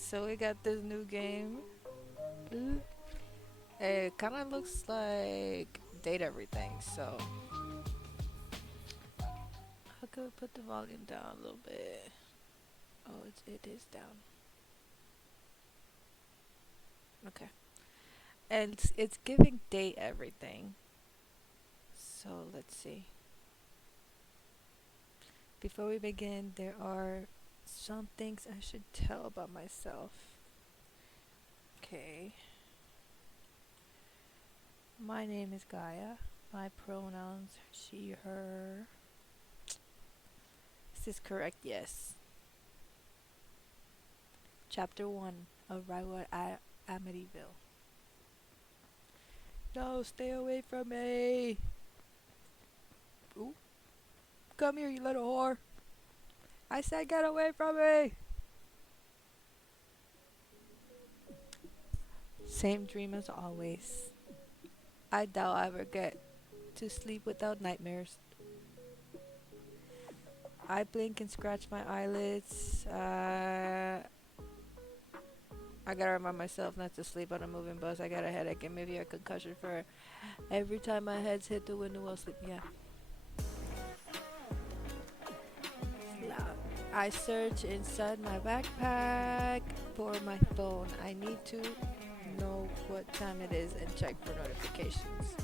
So we got this new game. Mm. It kind of looks like Date Everything. So how could we put the volume down a little bit? Oh, it is down. Okay. And it's giving Date Everything. So let's see. Before we begin, there are some things I should tell about myself. Okay. My name is Gaia. My pronouns she, her. Is this correct? Yes. Chapter 1. Arrival at Amityville. No, stay away from me. Ooh. Come here, you little whore. I said get away from me. Same dream as always. I doubt I ever get to sleep without nightmares. I blink and scratch my eyelids. I gotta remind myself not to sleep on a moving bus. I got a headache and maybe a concussion for every time my head's hit the window while sleeping. Yeah. It's loud. I search inside my backpack for my phone. I need to know what time it is and check for notifications.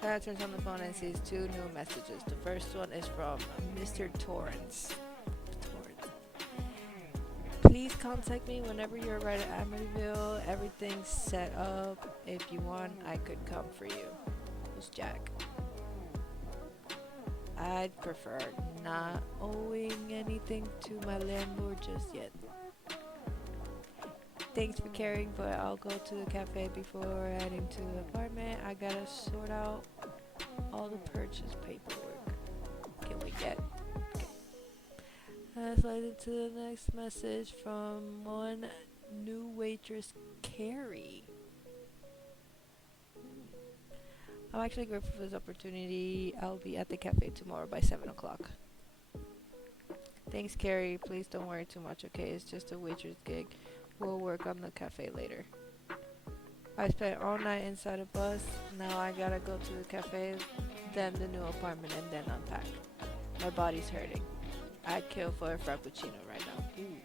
Kyle turns on the phone and sees two new messages. The first one is from Mr. Torrance. Please contact me whenever you're right at Amityville. Everything's set up. If you want, I could come for you. Who's Jack? I'd prefer not owing anything to my landlord just yet. Thanks for caring, but I'll go to the cafe before heading to the apartment. I gotta sort out all the purchase paperwork. Can we get? Okay. I slide to the next message from one new waitress, Carrie. I'm actually grateful for this opportunity. I'll be at the cafe tomorrow by 7 o'clock. Thanks, Carrie. Please don't worry too much, okay? It's just a waitress gig. We'll work on the cafe later. I spent all night inside a bus. Now I gotta go to the cafe, then the new apartment, and then unpack. My body's hurting. I'd kill for a frappuccino right now. Ooh.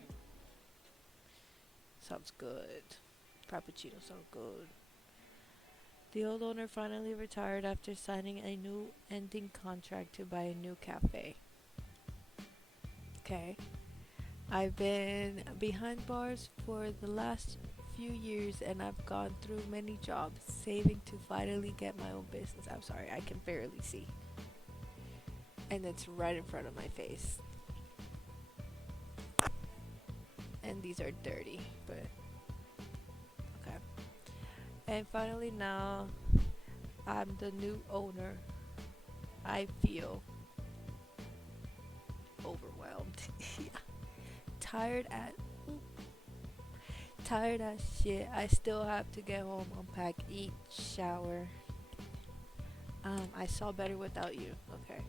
Sounds good. Frappuccino sounds good. The old owner finally retired after signing a new ending contract to buy a new cafe. Okay. I've been behind bars for the last few years and I've gone through many jobs, saving to finally get my own business. I'm sorry, I can barely see. And it's right in front of my face. And these are dirty, but okay. And finally now I'm the new owner. I feel overwhelmed. Yeah. Tired at tired as shit. I still have to get home, unpack, eat, shower. I saw better without you. Okay.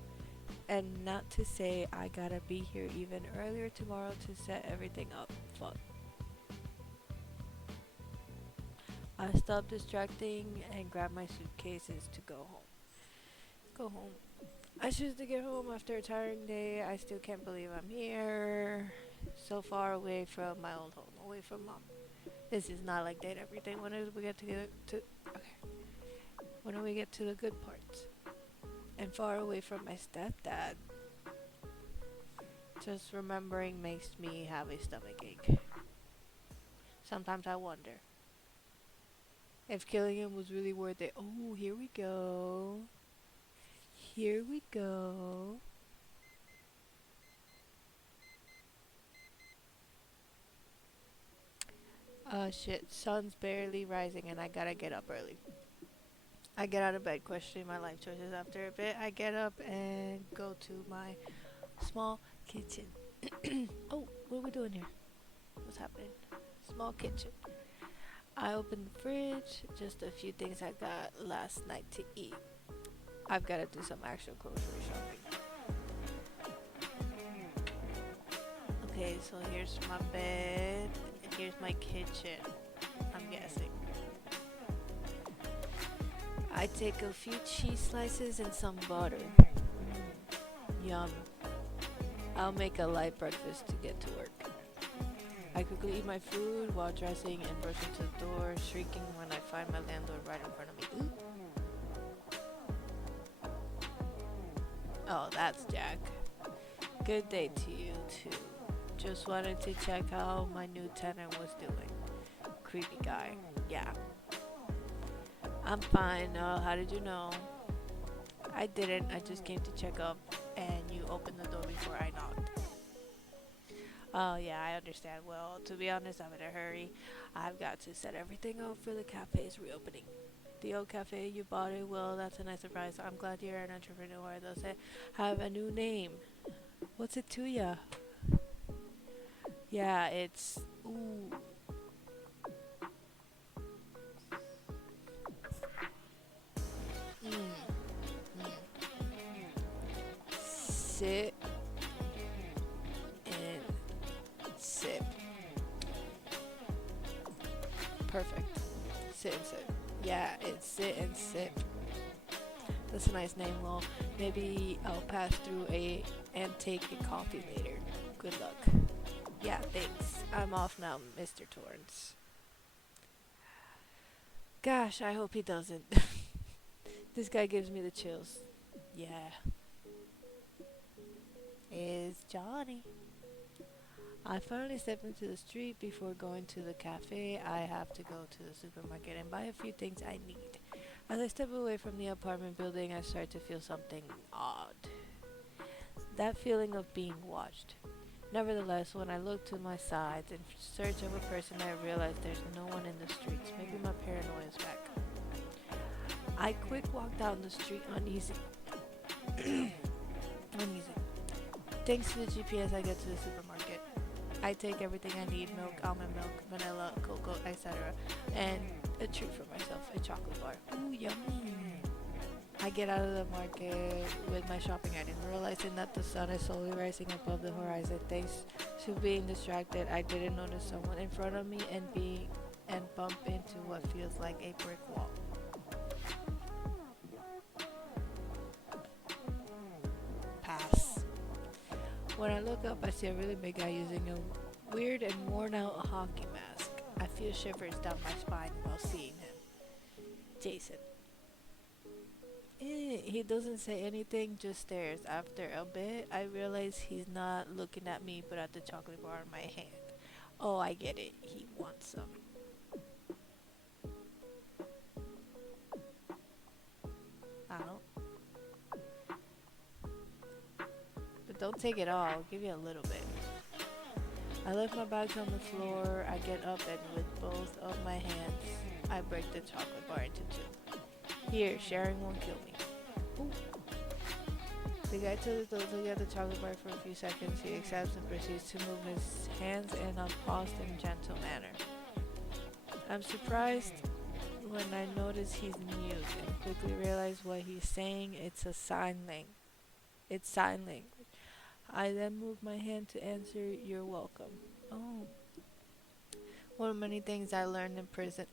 And not to say I gotta be here even earlier tomorrow to set everything up. Fuck. I stop distracting and grab my suitcases to go home. Go home. I choose to get home after a tiring day. I still can't believe I'm here. So far away from my old home, away from mom. This is not like Date Everything. When do we get to okay? When do we get to the good parts? And far away from my stepdad. Just remembering makes me have a stomach ache. Sometimes I wonder if killing him was really worth it. Oh, here we go. Here we go. Shit. Sun's barely rising and I gotta get up early. I get out of bed questioning my life choices. After a bit, I get up and go to my small kitchen. Oh, what are we doing here? What's happening? Small kitchen. I open the fridge, just a few things I got last night to eat. I've got to do some actual grocery shopping. Okay, so here's my bed. And here's my kitchen. I'm guessing. I take a few cheese slices and some butter. Yum. I'll make a light breakfast to get to work. I quickly eat my food while dressing and rush into the door, shrieking when I find my landlord right in front of me. Oh, that's Jack. Good day to you, too. Just wanted to check how my new tenant was doing. Creepy guy. Yeah. I'm fine. How did you know? I didn't. I just came to check up, and you opened the door before I knocked. Oh, yeah, I understand. Well, to be honest, I'm in a hurry. I've got to set everything up for the cafe's reopening. The old cafe you bought it, well, that's a nice surprise. I'm glad you're an entrepreneur. Does it have a new name? What's it to ya? Yeah, it's. Ooh. Mm. Mm. Sit and sip. Perfect. Sit and sip. Yeah, it's sit and sip. That's a nice name, Lol. Maybe I'll pass through and take a coffee later. Good luck. Yeah, thanks. I'm off now, Mr. Torrance. Gosh, I hope he doesn't. This guy gives me the chills. Yeah. It's Johnny. I finally step into the street before going to the cafe. I have to go to the supermarket and buy a few things I need. As I step away from the apartment building, I start to feel something odd. That feeling of being watched. Nevertheless, when I look to my sides in search of a person, I realize there's no one in the streets. Maybe my paranoia is back. I quick walk down the street uneasy. Uneasy. Thanks to the GPS, I get to the supermarket. I take everything I need: milk, almond milk, vanilla, cocoa, etc. And a treat for myself, a chocolate bar. Ooh, yummy. I get out of the market with my shopping items, realizing that the sun is slowly rising above the horizon. Thanks to being distracted, I didn't notice someone in front of me and bump into what feels like a brick wall. Pass. When I look up, I see a really big guy using a weird and worn out hockey mask. I feel shivers down my spine while seeing him. Jason. He doesn't say anything, just stares. After a bit, I realize he's not looking at me but at the chocolate bar in my hand. Oh, I get it. He wants some. I don't. But don't take it all. I'll give you a little bit. I left my bags on the floor. I get up and with both of my hands, I break the chocolate bar into two. Here, sharing won't kill me. Ooh. The guy tells us to look at the chocolate bar for a few seconds. He accepts and proceeds to move his hands in a paused and gentle manner. I'm surprised when I notice he's mute and quickly realize what he's saying. It's a sign language. It's sign language. I then move my hand to answer, "You're welcome." Oh, one of many things I learned in prison.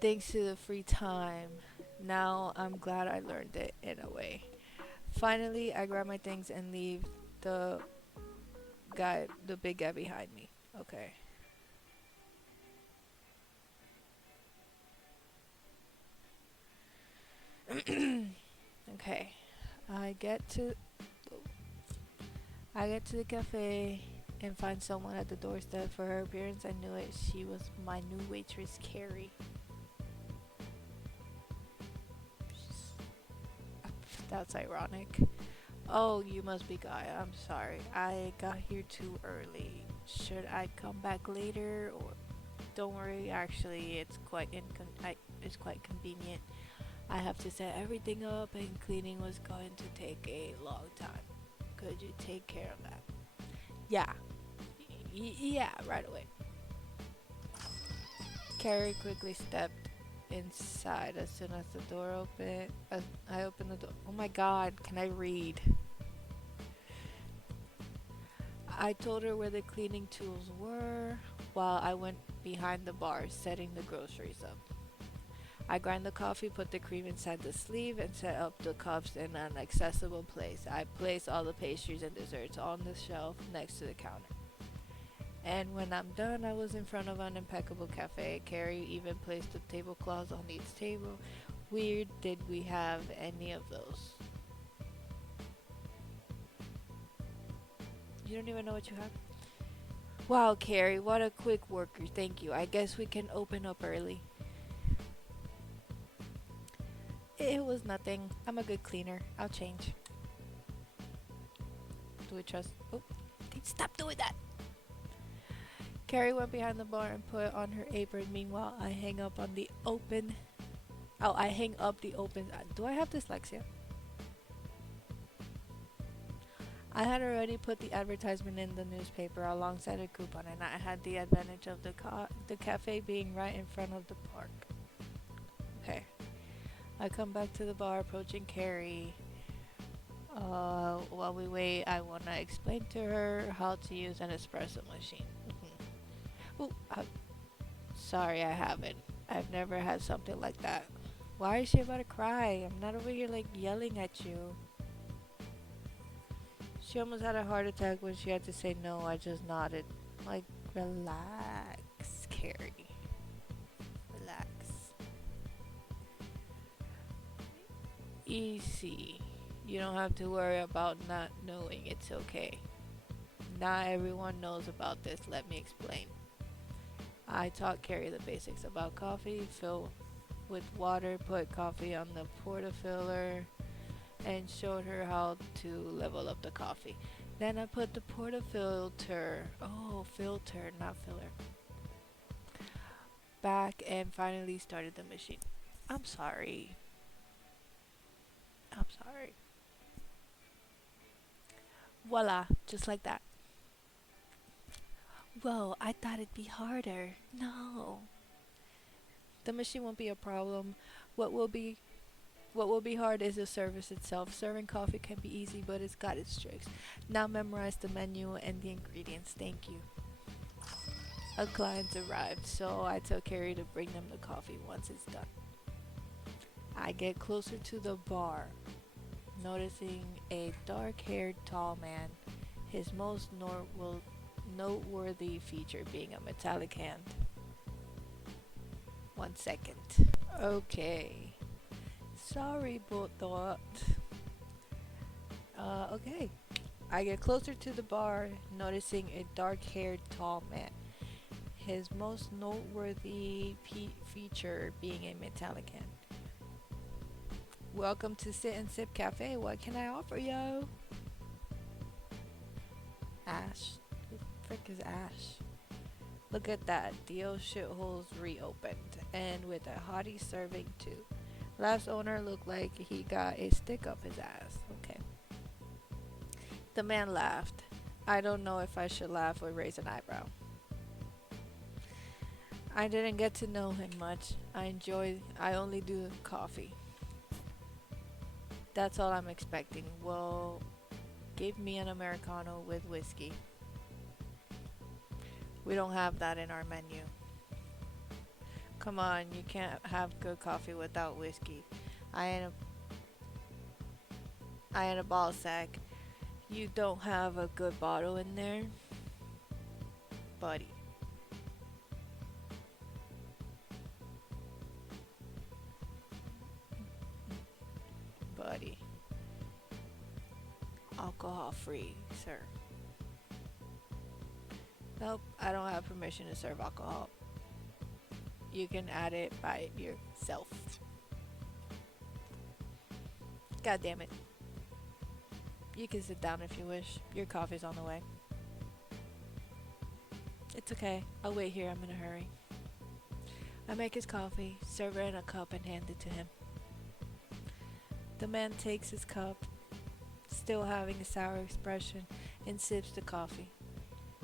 Thanks to the free time. Now I'm glad I learned it in a way. Finally, I grab my things and leave the the big guy behind me. Okay. Okay. I get to I get to the cafe and find someone at the doorstep. For her appearance, I knew it. She was my new waitress, Carrie. That's ironic. Oh, you must be Guy. I'm sorry. I got here too early. Should I come back later or don't worry, actually it's quite convenient. I have to set everything up and cleaning was going to take a long time. Could you take care of that? Yeah. Yeah, right away. Carrie quickly stepped inside as soon as the door opened. I opened the door. Oh my god, can I read? I told her where the cleaning tools were while I went behind the bar setting the groceries up. I grind the coffee, put the cream inside the sleeve, and set up the cups in an accessible place. I place all the pastries and desserts on the shelf next to the counter. And when I'm done, I was in front of an impeccable cafe. Carrie even placed the tablecloths on each table. Weird, did we have any of those? You don't even know what you have? Wow, Carrie, what a quick worker. Thank you. I guess we can open up early. It was nothing. I'm a good cleaner. I'll change. Do we trust? Oh, stop doing that. Carrie went behind the bar and put on her apron. Meanwhile, I hang up on the open. Oh, I hang up the open. Do I have dyslexia? I had already put the advertisement in the newspaper alongside a coupon, and I had the advantage of the cafe being right in front of the park. Okay. I come back to the bar, approaching Carrie. While we wait, I want to explain to her how to use an espresso machine. Ooh, sorry, I haven't. I've never had something like that. Why is she about to cry? I'm not over here like yelling at you. She almost had a heart attack when she had to say no. I just nodded. Like, relax, Carrie. Relax. Easy. You don't have to worry about not knowing. It's okay. Not everyone knows about this. Let me explain. I taught Carrie the basics about coffee. Fill with water, put coffee on the portafilter, and showed her how to level up the coffee. Then I put the portafilter, filter, not filler, back and finally started the machine. I'm sorry. I'm sorry. Voila, just like that. Whoa, I thought it'd be harder. No. The machine won't be a problem. What will be what will be hard is the service itself. Serving coffee can be easy, but it's got its tricks. Now memorize the menu and the ingredients. Thank you. A client arrived, so I tell Carrie to bring them the coffee once it's done. I get closer to the bar, noticing a dark-haired tall man. His most noteworthy feature being a metallic hand. 1 second. Okay. Sorry about that. Okay. I get closer to the bar, noticing a dark-haired tall man. His most noteworthy feature being a metallic hand. Welcome to Sit and Sip Cafe. What can I offer you? Ash. Who the frick is Ash? Look at that. The old shithole's reopened. And with a hottie serving too. Last owner looked like he got a stick up his ass. Okay. The man laughed. I don't know if I should laugh or raise an eyebrow. I didn't get to know him much. I only do coffee. That's all I'm expecting. Well, give me an Americano with whiskey. We don't have that in our menu. Come on, you can't have good coffee without whiskey. I ain't a ball sack. You don't have a good bottle in there? Buddy. Buddy. Alcohol free, sir. Nope, I don't have permission to serve alcohol. You can add it by yourself. God damn it. You can sit down if you wish. Your coffee's on the way. It's okay. I'll wait here. I'm in a hurry. I make his coffee, serve it in a cup, and hand it to him. The man takes his cup, still having a sour expression, and sips the coffee.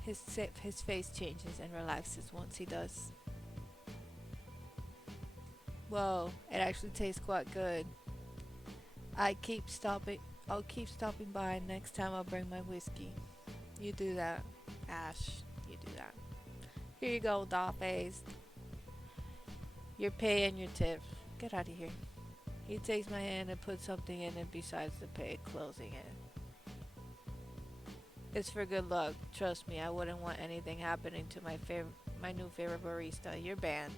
His face changes and relaxes once he does. Whoa, it actually tastes quite good. I'll keep stopping by. Next time I'll bring my whiskey. You do that, Ash. You do that. Here you go, doll face. Your pay and your tip. Get out of here. He takes my hand and puts something in it besides the pay, closing it. It's for good luck. Trust me, I wouldn't want anything happening to my new favorite barista. You're banned.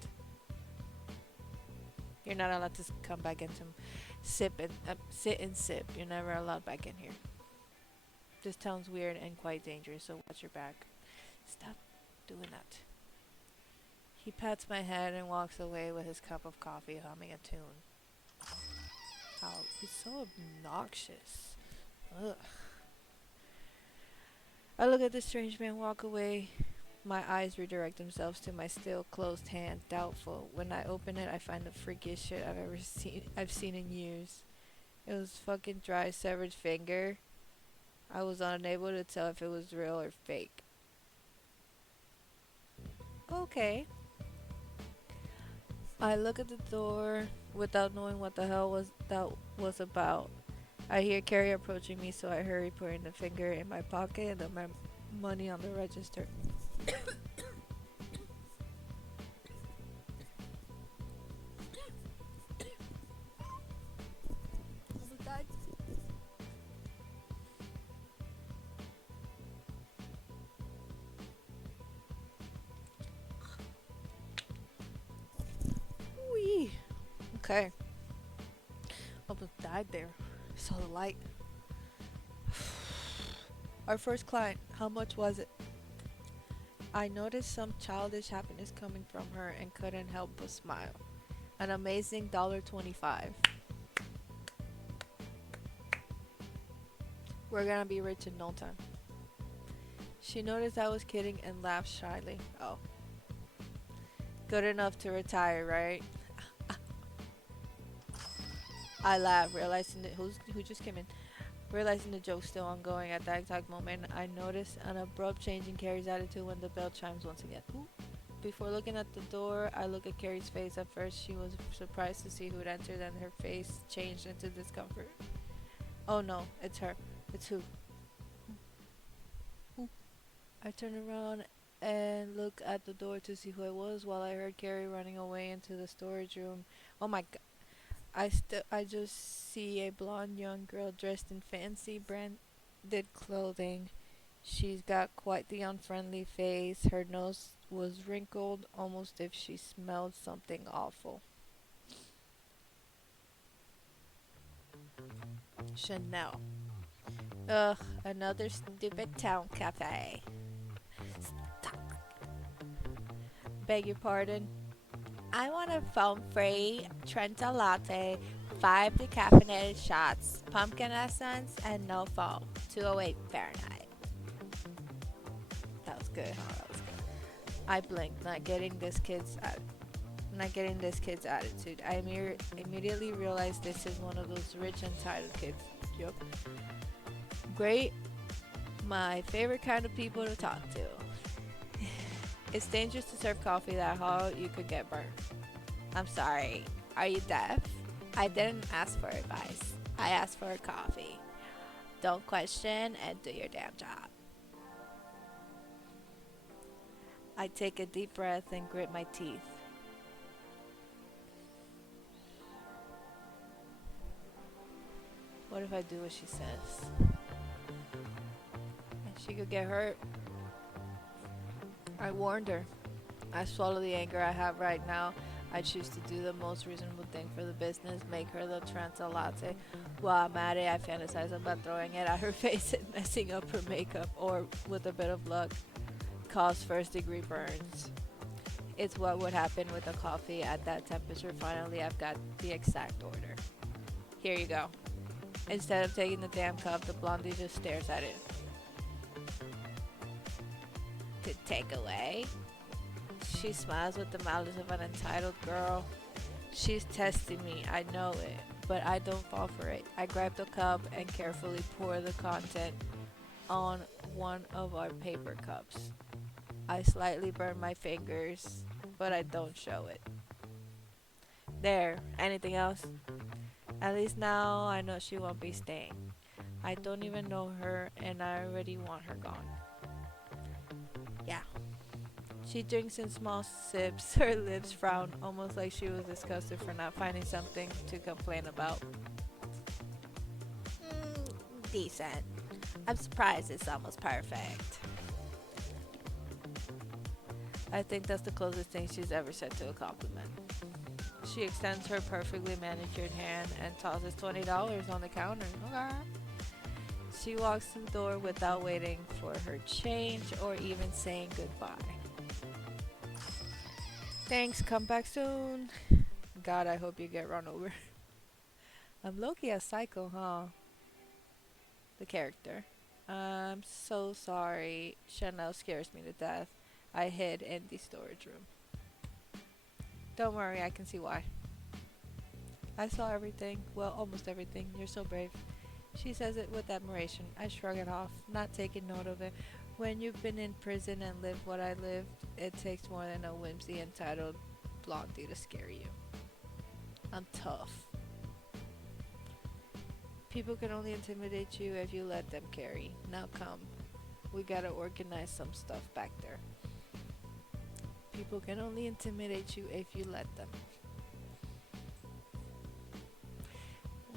You're not allowed to come back into sit and sip. You're never allowed back in here. This town's weird and quite dangerous, so watch your back. Stop doing that. He pats my head and walks away with his cup of coffee, humming a tune. How he's so obnoxious. Ugh. I look at the strange man walk away. My eyes redirect themselves to my still closed hand, doubtful. When I open it, I find the freakiest shit I've seen in years. It was fucking dry, severed finger. I was unable to tell if it was real or fake. Okay. I look at the door without knowing what the hell was about. I hear Carrie approaching me, so I hurry, putting the finger in my pocket and then my money on the register. Wee. Okay. Almost died there. Saw the light. Our first client. How much was it? I noticed some childish happiness coming from her and couldn't help but smile. An amazing $1.25. We're gonna be rich in no time. She noticed I was kidding and laughed shyly. Oh. Good enough to retire, right? I laughed, realizing that who just came in. Realizing the joke still ongoing at that exact moment, I noticed an abrupt change in Carrie's attitude when the bell chimes once again. Ooh. Before looking at the door, I look at Carrie's face. At first, she was surprised to see who had entered, and her face changed into discomfort. Oh no, it's her. It's who? Who? I turned around and looked at the door to see who it was while I heard Carrie running away into the storage room. Oh my god. I just see a blonde young girl dressed in fancy branded clothing. She's got quite the unfriendly face. Her nose was wrinkled, almost if she smelled something awful. Chanel. Ugh, another stupid town cafe. Stop. Beg your pardon? I want a foam free Trenta latte, 5 decaffeinated shots, pumpkin essence, and no foam. 208 Fahrenheit. That was good, huh? That was good. I blinked, not getting this kid's attitude. I immediately realized this is one of those rich entitled kids. Yup. Great. My favorite kind of people to talk to. It's dangerous to serve coffee that hot, you could get burned. I'm sorry. Are you deaf? I didn't ask for advice. I asked for a coffee. Don't question and do your damn job. I take a deep breath and grit my teeth. What if I do what she says? And she could get hurt. I warned her. I swallow the anger I have right now. I choose to do the most reasonable thing for the business, make her the Trenta latte. While I'm at it, I fantasize about throwing it at her face and messing up her makeup, or, with a bit of luck, cause first-degree burns. It's what would happen with a coffee at that temperature. Finally, I've got the exact order. Here you go. Instead of taking the damn cup, the blondie just stares at it. To take away? She smiles with the malice of an entitled girl. She's testing me, I know it, but I don't fall for it. I grab the cup and carefully pour the content on one of our paper cups. I slightly burn my fingers, but I don't show it. There, anything else? At least now I know she won't be staying. I don't even know her and I already want her gone. She drinks in small sips, her lips frown, almost like she was disgusted for not finding something to complain about. Decent. I'm surprised it's almost perfect. I think that's the closest thing she's ever said to a compliment. She extends her perfectly manicured hand and tosses $20 on the counter. Okay. She walks to the door without waiting for her change or even saying goodbye. Thanks, come back soon. God, I hope you get run over. I'm Loki as Psycho, huh? The character. I'm so sorry. Chanel scares me to death. I hid in the storage room. Don't worry, I can see why. I saw everything. Well, almost everything. You're so brave. She says it with admiration. I shrug it off, not taking note of it. When you've been in prison and lived what I lived, it takes more than a whimsy entitled blondie to scare you. I'm tough. People can only intimidate you if you let them carry. Now come. We gotta organize some stuff back there. People can only intimidate you if you let them.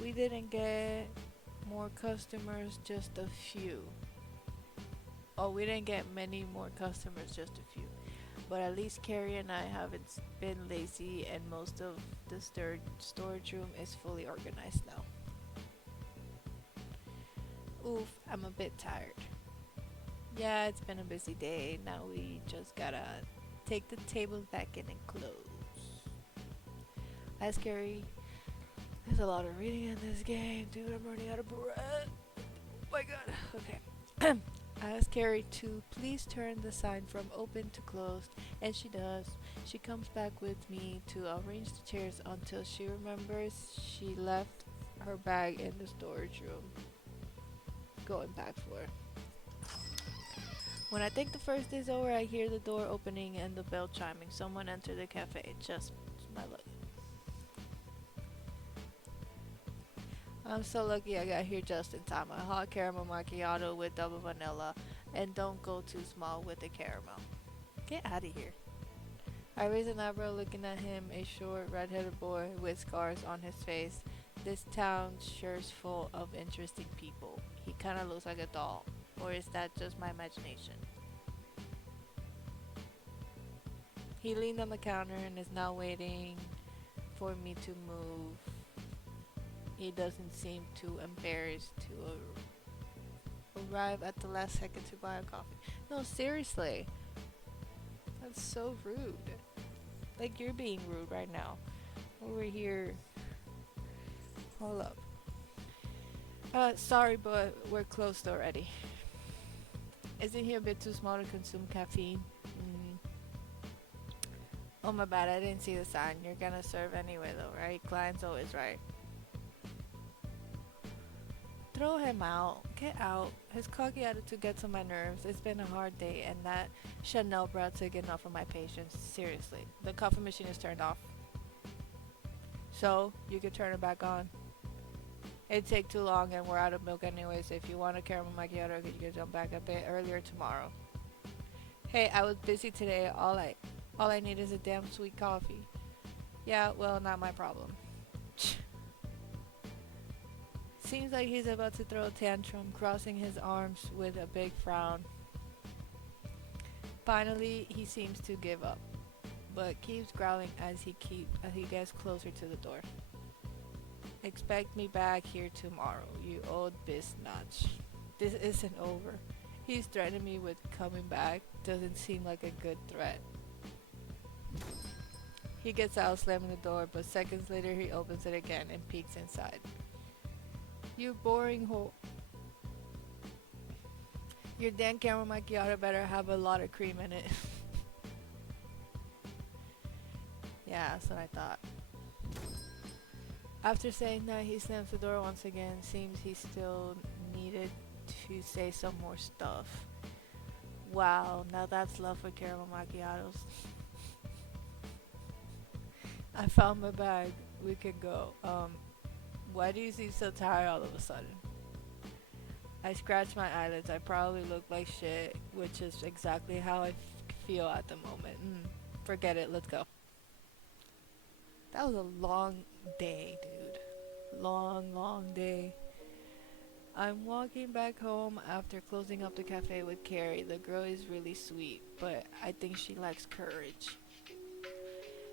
We didn't get more customers, just a few. Oh, we didn't get many more customers, just a few. But at least Carrie and I haven't been lazy, and most of the storage room is fully organized now. Oof, I'm a bit tired. Yeah, it's been a busy day. Now we just gotta take the tables back in and close. As Carrie, there's a lot of reading in this game, dude. I'm running out of breath. Oh my god. Okay. I ask Carrie to please turn the sign from open to closed, and she does. She comes back with me to arrange the chairs until she remembers she left her bag in the storage room. Going back for it. When I think the first day's over, I hear the door opening and the bell chiming. Someone entered the cafe. Just my luck. I'm so lucky I got here just in time. A hot caramel macchiato with double vanilla, and don't go too small with the caramel. Get out of here. I raise an eyebrow looking at him, a short, red-headed boy with scars on his face. This town sure's full of interesting people. He kinda looks like a doll. Or is that just my imagination? He leaned on the counter and is now waiting for me to move. He doesn't seem too embarrassed to arrive at the last second to buy a coffee. No, seriously. That's so rude. Like, you're being rude right now. Over here. Hold up. Sorry, but we're closed already. Isn't he a bit too small to consume caffeine? Oh, my bad, I didn't see the sign. You're gonna serve anyway, though, right? Client's always right. Throw him out. Get out. His cocky attitude gets on my nerves. It's been a hard day, and that Chanel brought took enough of my patience. Seriously. The coffee machine is turned off. So, you could turn it back on. It'd take too long, and we're out of milk anyways. If you want a caramel macchiato, you can jump back a bit earlier tomorrow. Hey, I was busy today. All I need is a damn sweet coffee. Yeah, well, not my problem. Seems like he's about to throw a tantrum, crossing his arms with a big frown. Finally, he seems to give up, but keeps growling as he gets closer to the door. Expect me back here tomorrow, you old biznatch. This isn't over. He's threatening me with coming back. Doesn't seem like a good threat. He gets out, slamming the door, but seconds later he opens it again and peeks inside. You boring Your damn caramel macchiato better have a lot of cream in it. Yeah, that's what I thought. After saying that, he slams the door once again. Seems he still needed to say some more stuff. Wow, now that's love for caramel macchiatos. I found my bag. We can go. Why do you seem so tired all of a sudden? I scratch my eyelids. I probably look like shit, which is exactly how I feel at the moment. Forget it. Let's go. That was a long day, dude. Long, long day. I'm walking back home after closing up the cafe with Carrie. The girl is really sweet, but I think she lacks courage.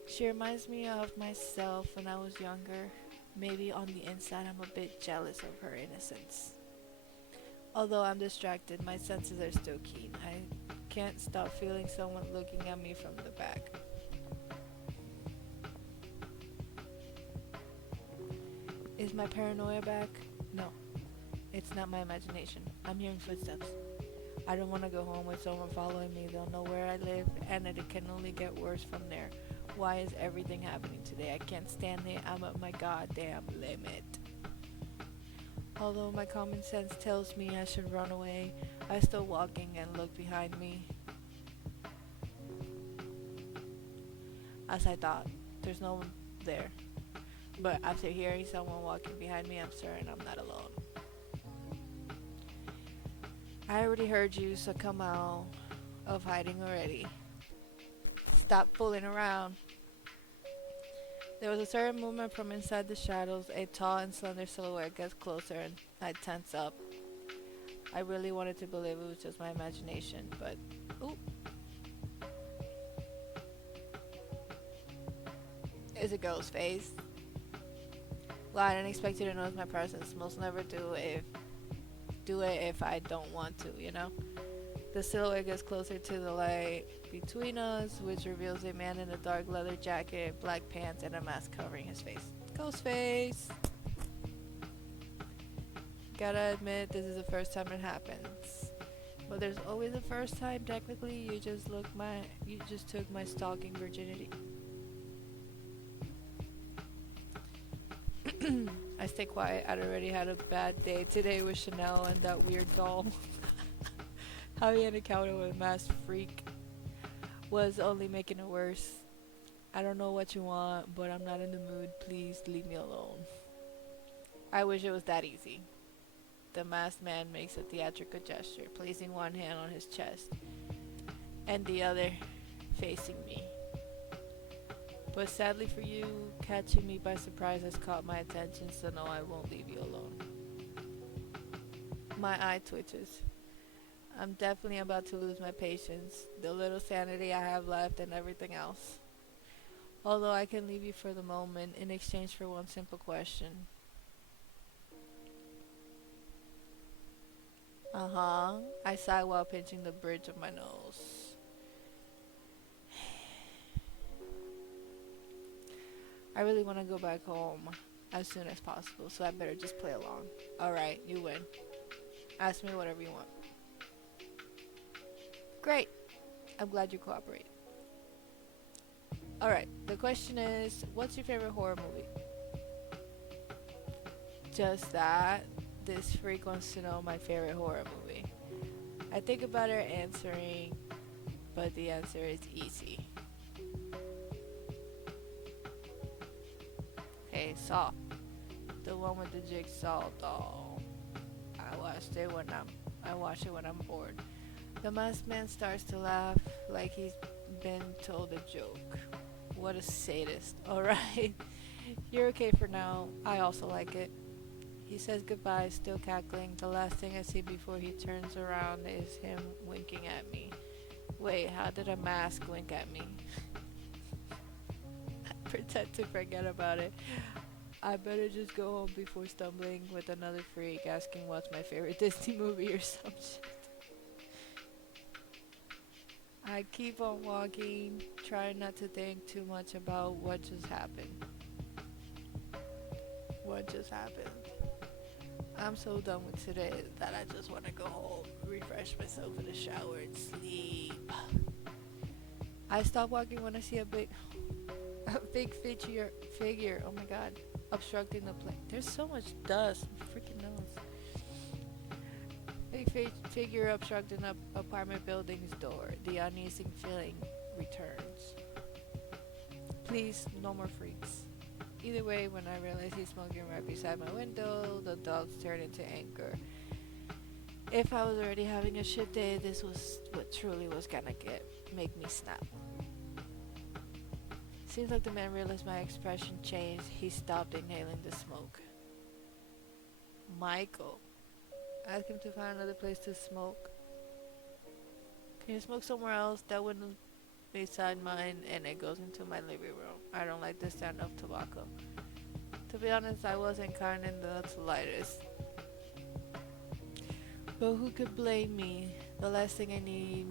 She reminds me of myself when I was younger. Maybe on the inside, I'm a bit jealous of her innocence. Although I'm distracted, my senses are still keen. I can't stop feeling someone looking at me from the back. Is my paranoia back? No, it's not my imagination. I'm hearing footsteps. I don't want to go home with someone following me. They'll know where I live, and it can only get worse from there. Why is everything happening today? I can't stand it. I'm at my goddamn limit. Although my common sense tells me I should run away, I still walking and look behind me. As I thought, there's no one there. But after hearing someone walking behind me, I'm certain I'm not alone. I already heard you, so come out of hiding already. Stop fooling around. There was a certain movement from inside the shadows. A tall and slender silhouette gets closer and I tense up. I really wanted to believe it was just my imagination, but ooh. It's a girl's face. Well, I didn't expect you to notice my presence. Most never do it if I don't want to, you know? The silhouette gets closer to the light between us, which reveals a man in a dark leather jacket, black pants, and a mask covering his face. Ghostface! Gotta admit, this is the first time it happens. But there's always a first time. Technically, you just took my stalking virginity. I stay quiet. I'd already had a bad day today with Chanel and that weird doll. How he had encounter with a masked freak was only making it worse. I don't know what you want, but I'm not in the mood. Please leave me alone. I wish it was that easy. The masked man makes a theatrical gesture, placing one hand on his chest and the other facing me. But sadly for you, catching me by surprise has caught my attention, so no, I won't leave you alone. My eye twitches. I'm definitely about to lose my patience, the little sanity I have left, and everything else. Although I can leave you for the moment in exchange for one simple question. I sigh while pinching the bridge of my nose. I really want to go back home as soon as possible, so I better just play along. Alright, you win. Ask me whatever you want. Great. I'm glad you cooperated. Alright, the question is, what's your favorite horror movie? Just that. This freak wants to know my favorite horror movie. I think about her answering, but the answer is easy. Hey, Saw. The one with the jigsaw doll. I watch it when I'm bored. The masked man starts to laugh like he's been told a joke. What a sadist. Alright. You're okay for now. I also like it. He says goodbye, still cackling. The last thing I see before he turns around is him winking at me. Wait, how did a mask wink at me? I pretend to forget about it. I better just go home before stumbling with another freak asking what's my favorite Disney movie or some shit. I keep on walking, trying not to think too much about what just happened. What just happened? I'm so done with today that I just want to go home, refresh myself in the shower, and sleep. I stop walking when I see a big figure. Oh my god, obstructing the plane. There's so much dust. Freaking nose. Big figure obstructing an apartment building's door. The uneasy feeling returns. Please, no more freaks. Either way, when I realize he's smoking right beside my window, the dogs turn into anger. If I was already having a shit day, this was what truly was gonna make me snap. Seems like the man realized my expression changed. He stopped inhaling the smoke. Michael. Ask him to find another place to smoke. Can you smoke somewhere else? That wouldn't beside mine and it goes into my living room. I don't like the sound of tobacco. To be honest, I wasn't kind in the slightest. But who could blame me? The last thing I need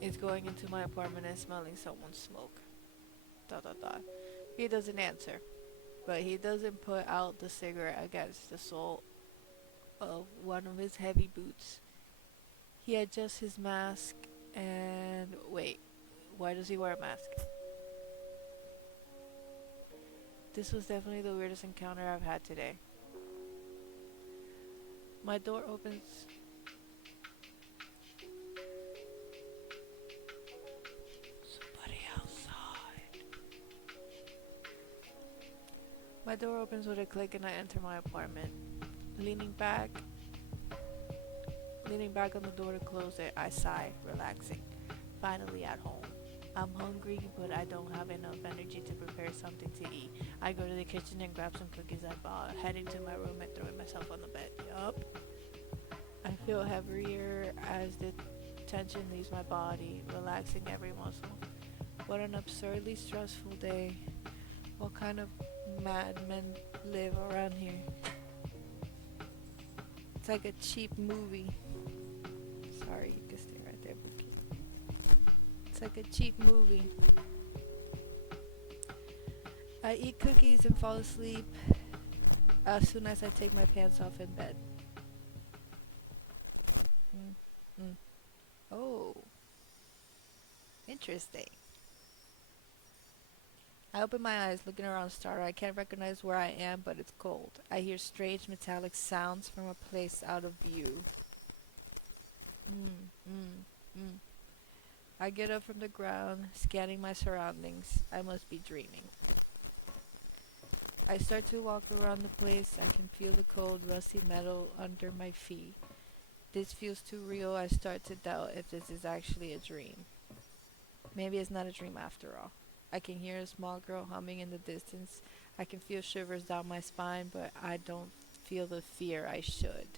is going into my apartment and smelling someone's smoke. Dot dot dot. He doesn't answer, but he doesn't put out the cigarette against the sole of one of his heavy boots. He adjusts his mask and wait, why does he wear a mask? This was definitely the weirdest encounter I've had today. My door opens. Somebody outside. My door opens with a click and I enter my apartment. Leaning back on the door to close it, I sigh, relaxing. Finally at home. I'm hungry, but I don't have enough energy to prepare something to eat. I go to the kitchen and grab some cookies I bought, heading to my room and throwing myself on the bed. Yup. I feel heavier as the tension leaves my body, relaxing every muscle. What an absurdly stressful day. What kind of madmen live around here? It's like a cheap movie. Sorry, you can stay right there, Bookie. It's like a cheap movie. I eat cookies and fall asleep as soon as I take my pants off in bed. Oh, interesting. I open my eyes, looking around startled. I can't recognize where I am, but it's cold. I hear strange metallic sounds from a place out of view. Mm, mm, mm. I get up from the ground, scanning my surroundings. I must be dreaming. I start to walk around the place. I can feel the cold, rusty metal under my feet. This feels too real. I start to doubt if this is actually a dream. Maybe it's not a dream after all. I can hear a small girl humming in the distance. I can feel shivers down my spine, but I don't feel the fear I should.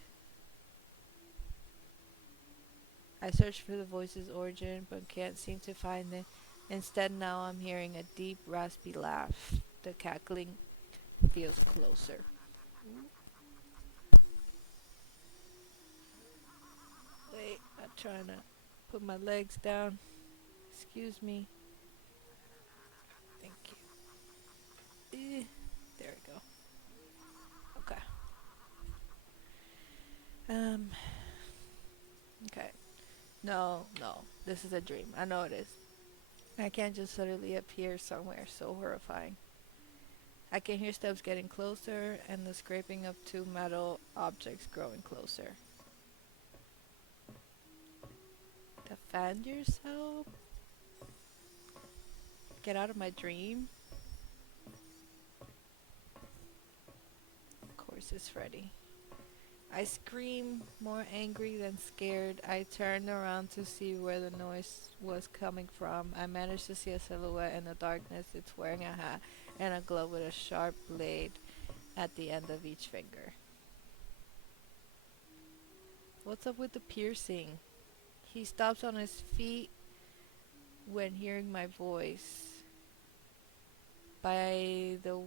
I search for the voice's origin, but can't seem to find it. Instead, now I'm hearing a deep, raspy laugh. The cackling feels closer. Wait, I'm trying to put my legs down. Excuse me. Thank you. There we go. Okay. Okay. No, no. This is a dream. I know it is. I can't just suddenly appear somewhere so horrifying. I can hear steps getting closer and the scraping of two metal objects growing closer. Defend yourself? Get out of my dream? Of course it's Freddy. I scream, more angry than scared. I turned around to see where the noise was coming from. I managed to see a silhouette in the darkness. It's wearing a hat and a glove with a sharp blade at the end of each finger. What's up with the piercing? He stops on his feet when hearing my voice. By the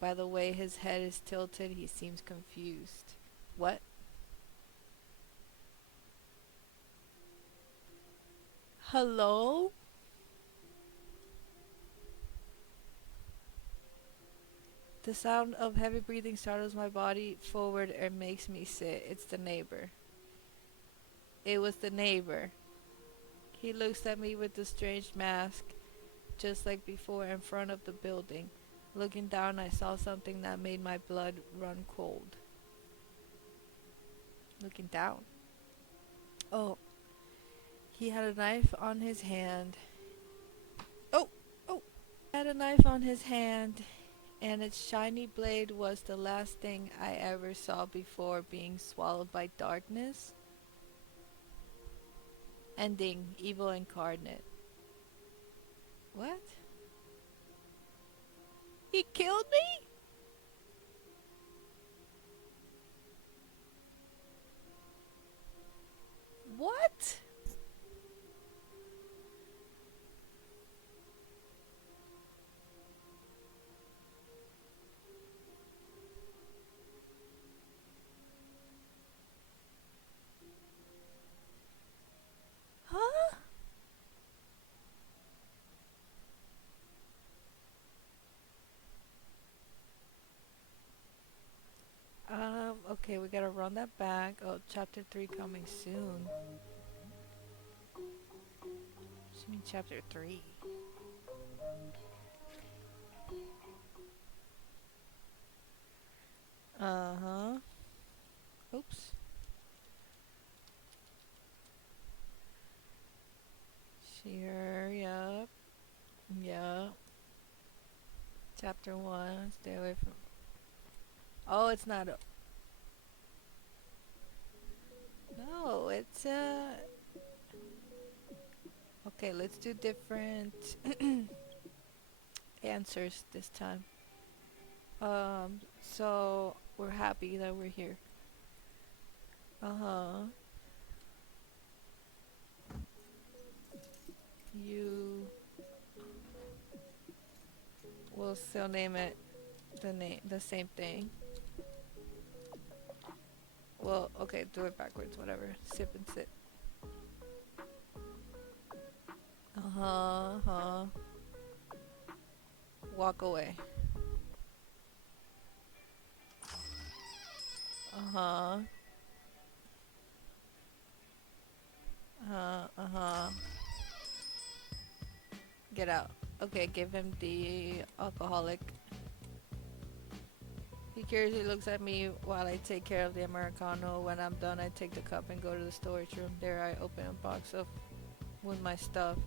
by the way his head is tilted, he seems confused. What? Hello? The sound of heavy breathing startles my body forward and makes me sit. It's the neighbor. It was the neighbor. He looks at me with the strange mask, just like before in front of the building. Looking down, I saw something that made my blood run cold. Looking down. Oh, he had a knife on his hand. Oh, oh. He had a knife on his hand, and its shiny blade was the last thing I ever saw before being swallowed by darkness. Ending. Evil incarnate. What? He killed me? What? Huh? Okay, we gotta run that back. Oh, chapter 3 coming soon. What you mean chapter 3? Uh-huh. Oops. Sure, yup. Yup. Chapter 1, stay away from... Oh, it's not a... No, it's Okay, let's do different answers this time. So we're happy that we're here. Uh-huh. You will still name it the same thing. Well, okay, do it backwards, whatever. Sip and sit. Uh-huh, uh-huh. Walk away. Uh-huh. Uh-huh. Get out. Okay, give him the alcoholic. He curiously looks at me while I take care of the Americano. When I'm done, I take the cup and go to the storage room. There I open a box of with my stuff.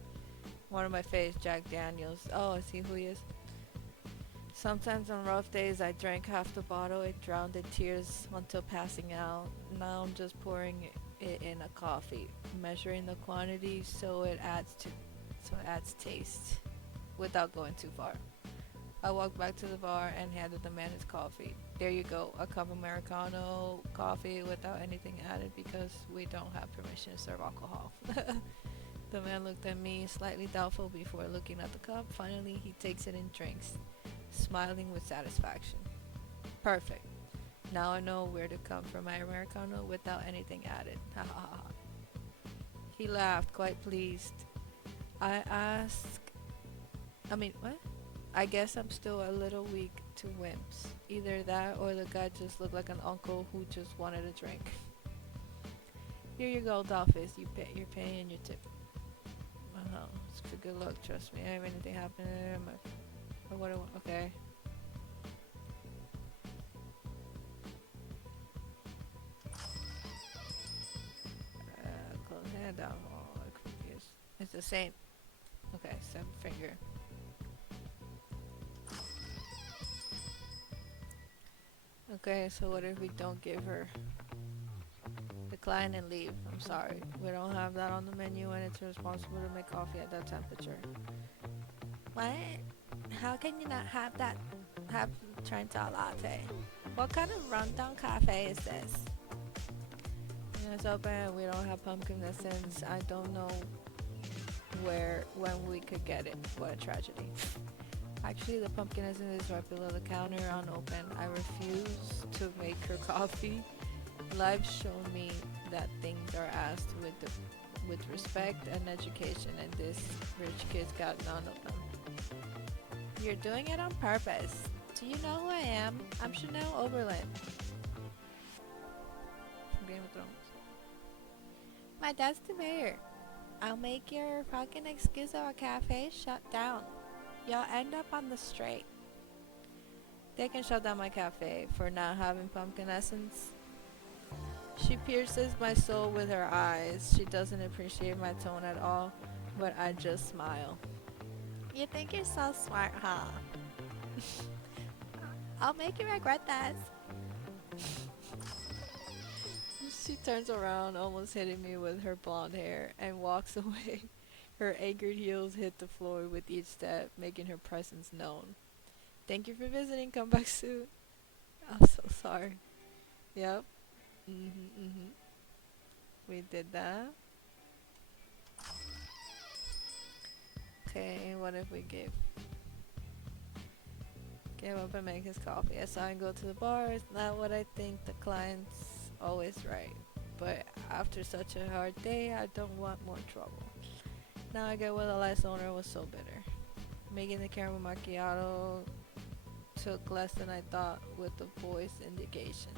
One of my face, Jack Daniels. Oh, I see who he is. Sometimes on rough days, I drank half the bottle. It drowned in tears until passing out. Now I'm just pouring it in a coffee, measuring the quantity so it adds taste, without going too far. I walked back to the bar and handed the man his coffee. There you go, a cup Americano coffee without anything added because we don't have permission to serve alcohol. The man looked at me, slightly doubtful before looking at the cup. Finally, he takes it and drinks, smiling with satisfaction. Perfect. Now I know where to come for my Americano without anything added. Ha ha ha. He laughed, quite pleased. I asked, what? I guess I'm still a little weak to wimps. Either that or the guy just looked like an uncle who just wanted a drink. Here you go, Dolphus. You're paying your tip. It's for good luck, trust me. If anything happened, or what? Okay. Close hand down. Oh, I'm confused. It's the same. Okay, 7 finger. Okay, so what if we don't give her? Decline and leave. I'm sorry. We don't have that on the menu and it's responsible to make coffee at that temperature. What? How can you not have that? Have Trenta latte? What kind of rundown cafe is this? It's open. We don't have pumpkin essence. I don't know when we could get it. What a tragedy. Actually, the pumpkin essence is right below the counter, unopened. I refuse to make her coffee. Life showed me that things are asked with respect and education, and this rich kid's got none of them. You're doing it on purpose. Do you know who I am? I'm Chanel Oberlin from Game of Thrones. My dad's the mayor. I'll make your fucking excuse of a cafe shut down. You'll end up on the straight. They can shut down my cafe for not having pumpkin essence. She pierces my soul with her eyes. She doesn't appreciate my tone at all, but I just smile. You think you're so smart, huh? I'll make you regret this. She turns around, almost hitting me with her blonde hair, and walks away. Her anchored heels hit the floor with each step, making her presence known. Thank you for visiting. Come back soon. I'm so sorry. Yep. Mhm. We did that. Okay. What if we give him up and make his coffee? I saw him go to the bar. It's not what I think. The client's always right. But after such a hard day, I don't want more trouble. Now I get why the last owner was so bitter. Making the caramel macchiato took less than I thought with the voice indication.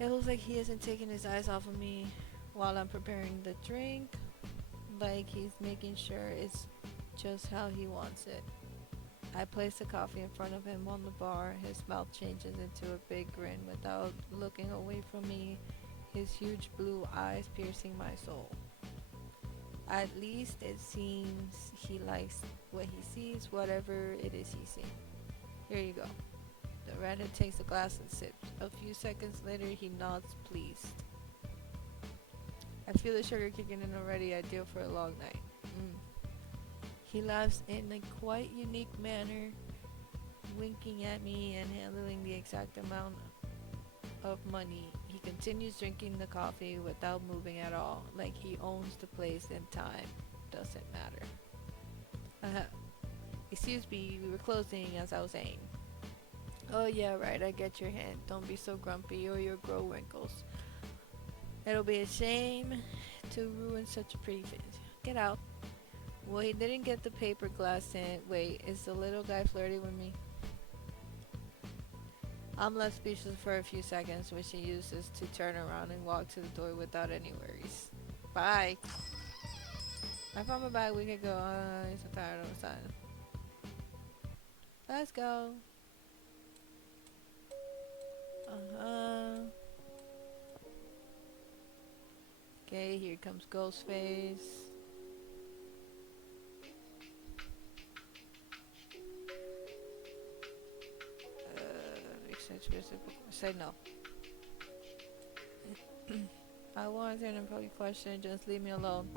It looks like he isn't taking his eyes off of me while I'm preparing the drink, like he's making sure it's just how he wants it. I place the coffee in front of him on the bar. His mouth changes into a big grin without looking away from me, his huge blue eyes piercing my soul. At least it seems he likes what he sees, whatever it is he's seeing. Here you go. The redhead takes a glass and sips. A few seconds later, he nods, pleased. I feel the sugar kicking in already, ideal for a long night. He laughs in a quite unique manner, winking at me and handling the exact amount of money. He continues drinking the coffee without moving at all, like he owns the place and time doesn't matter. Excuse me, we were closing as I was saying. Oh yeah, right, I get your hint. Don't be so grumpy or you'll grow wrinkles. It'll be a shame to ruin such a pretty face. Get out. Well, he didn't get the paper glass in. Wait, is the little guy flirting with me? I'm left speechless for a few seconds, which he uses to turn around and walk to the door without any worries. Bye. I found my bag a week ago. I'm so tired of the sun. Let's go. Okay, here comes Ghostface. Say no. I want an important question. Just leave me alone.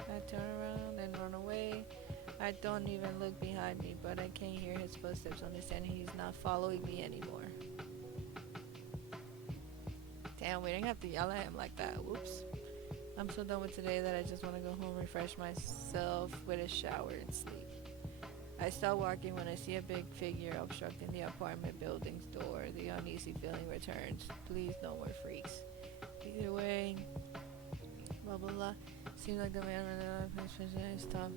I turn around and run away. I don't even look behind me, but I can't hear his footsteps, understanding he's not following me anymore. Damn, we didn't have to yell at him like that. Whoops. I'm so done with today that I just want to go home, refresh myself with a shower, and sleep. I start walking when I see a big figure obstructing the apartment building's door. The uneasy feeling returns. Please, no more freaks. Either way, blah blah blah. Seems like the man on the left. Stop.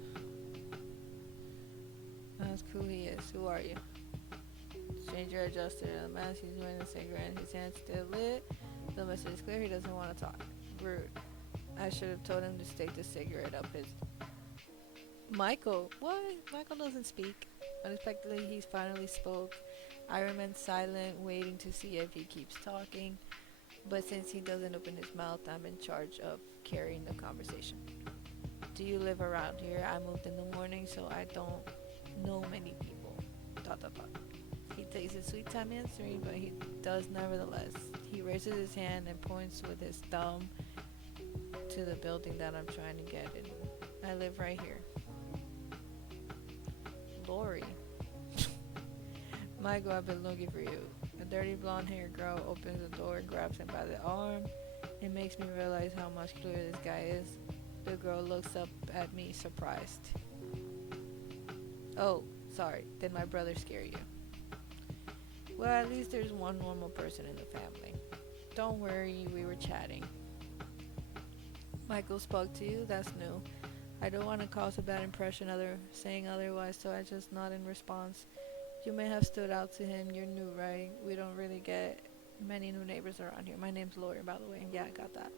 Ask who he is. Who are you? Stranger adjusted the mask. He's wearing a cigarette. His hand's still lit. The message is clear. He doesn't want to talk. Rude. I should have told him to stick the cigarette up his. Michael. What? Michael doesn't speak. Unexpectedly, he finally spoke. I remain silent, waiting to see if he keeps talking. But since he doesn't open his mouth, I'm in charge of carrying the conversation. Do you live around here? I moved in the morning, so I don't know many people. ... He takes his sweet time answering, but he does nevertheless. He raises his hand and points with his thumb to the building that I'm trying to get in. I live right here. Lori. Michael, I've been looking for you. A dirty blonde-haired girl opens the door and grabs him by the arm. It makes me realize how muscular this guy is. The girl looks up at me, surprised. Oh, sorry. Did my brother scare you? Well, at least there's one normal person in the family. Don't worry, we were chatting. Michael spoke to you? That's new. I don't want to cause a bad impression saying otherwise, so I just nod in response. You may have stood out to him. You're new, right? We don't really get many new neighbors around here. My name's Lori, by the way. Yeah, I got that.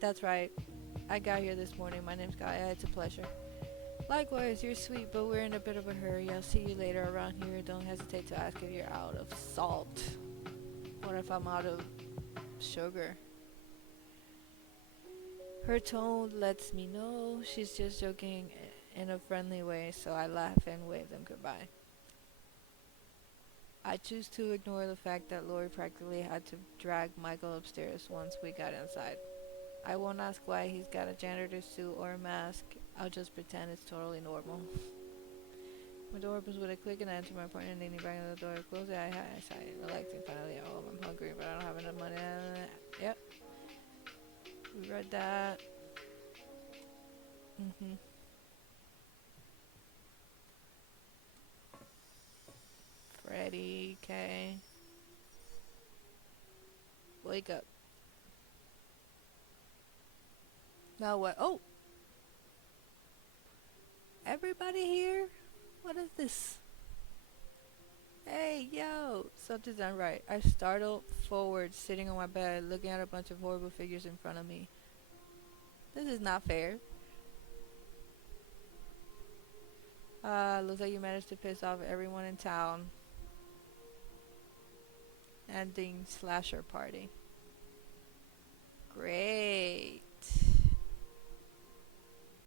That's right. I got here this morning. My name's Gaia. It's a pleasure. Likewise, you're sweet, but we're in a bit of a hurry. I'll see you later around here. Don't hesitate to ask if you're out of salt. What if I'm out of sugar? Her tone lets me know she's just joking in a friendly way, so I laugh and wave them goodbye. I choose to ignore the fact that Lori practically had to drag Michael upstairs once we got inside. I won't ask why he's got a janitor's suit or a mask. I'll just pretend it's totally normal. My door opens with a click and I enter my apartment, leaning back on the door. Close it, I sigh, relaxing finally at home. I'm hungry, but I don't have enough money. Yep, we read that. Mm-hmm. Freddy, okay. Wake up. Now what? Oh, everybody here? What is this? Hey, yo! Something's not right. I startled forward, sitting on my bed, looking at a bunch of horrible figures in front of me. This is not fair. Looks like you managed to piss off everyone in town. Ending slasher party. Great.